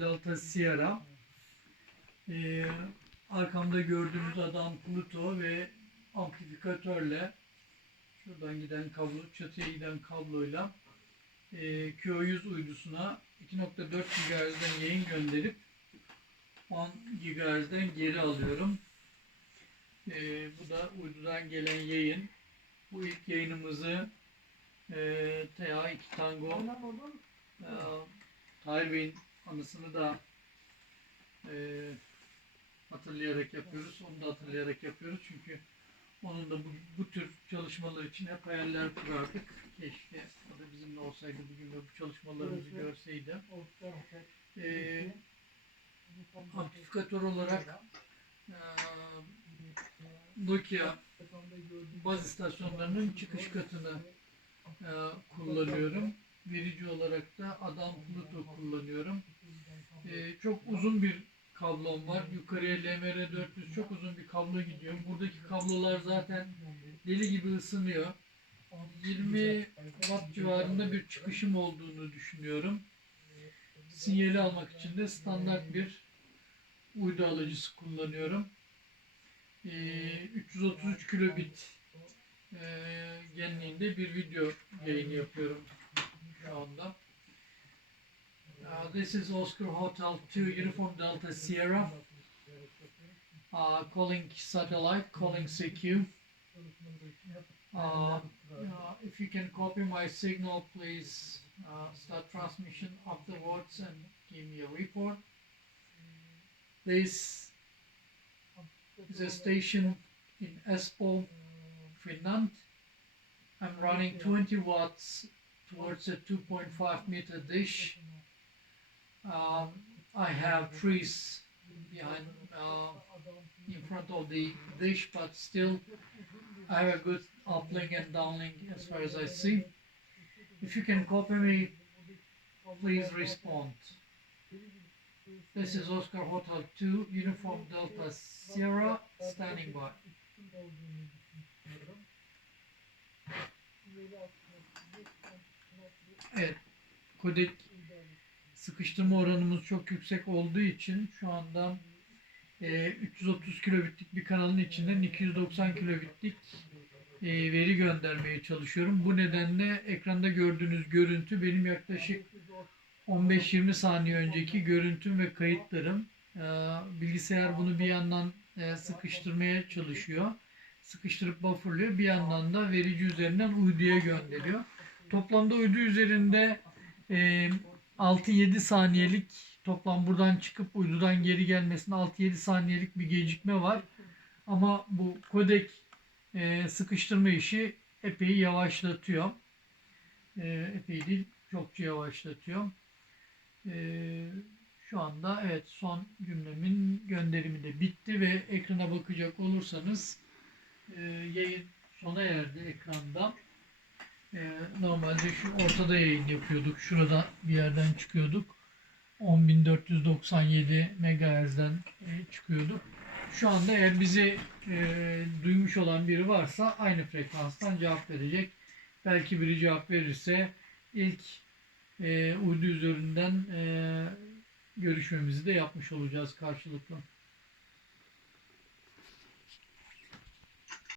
Delta Sierra. Ee, arkamda gördüğünüz adam Pluto ve amplifikatörle şuradan giden kablo, çatıya giden kabloyla e, Q100 uydusuna 2.4 GHz'den yayın gönderip 10 GHz'den geri alıyorum. Ee, bu da uydudan gelen yayın. Bu ilk yayınımızı e, TA2 Tango e, Tahir Bey'in anısını da e, hatırlayarak yapıyoruz. Onu da hatırlayarak yapıyoruz. Çünkü onun da bu, bu tür çalışmalar için hep hayaller kurardık. Keşke o da bizimle olsaydı bugün de bu çalışmalarımızı görseydi. E, amplifikatör olarak e, Nokia baz istasyonlarının çıkış katını e, kullanıyorum. Verici olarak da Adam Pluto kullanıyorum. E, çok uzun bir kablom var. Yukarıya LMR 400 çok uzun bir kablo gidiyor. Buradaki kablolar zaten deli gibi ısınıyor. 20 watt civarında bir çıkışım olduğunu düşünüyorum. Sinyali almak için de standart bir uydu alıcısı kullanıyorum. Ee, 333 kilobit e, genliğinde bir video yayını yapıyorum this is Oscar Hotel 2 Uniform Delta Sierra. Uh, calling satellite, calling CQ. Uh, uh, if you can copy my signal, please uh, start transmission afterwards and give me a report. This is a station in Espoo, Finland. I'm running 20 watts towards a 2.5 meter dish. Um, I have trees behind, uh, in front of the dish, but still I have a good uplink and downlink as far as I see. If you can copy me, please respond. This is Oscar Hotel 2, Uniform Delta Sierra, standing by. Evet, kodek sıkıştırma oranımız çok yüksek olduğu için şu anda e, 330 kilobitlik bir kanalın içinden 290 kilobitlik e, veri göndermeye çalışıyorum. Bu nedenle ekranda gördüğünüz görüntü benim yaklaşık 15-20 saniye önceki görüntüm ve kayıtlarım. E, bilgisayar bunu bir yandan e, sıkıştırmaya çalışıyor. Sıkıştırıp bufferlıyor. Bir yandan da verici üzerinden uyduya gönderiyor. Toplamda uydu üzerinde e, 6-7 saniyelik toplam buradan çıkıp uydudan geri gelmesine 6-7 saniyelik bir gecikme var. Ama bu kodek e, sıkıştırma işi epey yavaşlatıyor. E, epey değil çokça yavaşlatıyor. E, şu anda evet son cümlemin gönderimi de bitti ve ekrana bakacak olursanız e, yayın sona erdi ekranda. E, normalde şu ortada yayın yapıyorduk. Şurada bir yerden çıkıyorduk. 10.497 MHz'den e, çıkıyorduk. Şu anda eğer bizi e, duymuş olan biri varsa aynı frekanstan cevap verecek. Belki biri cevap verirse ilk e, uydu üzerinden e, görüşmemizi de yapmış olacağız karşılıklı.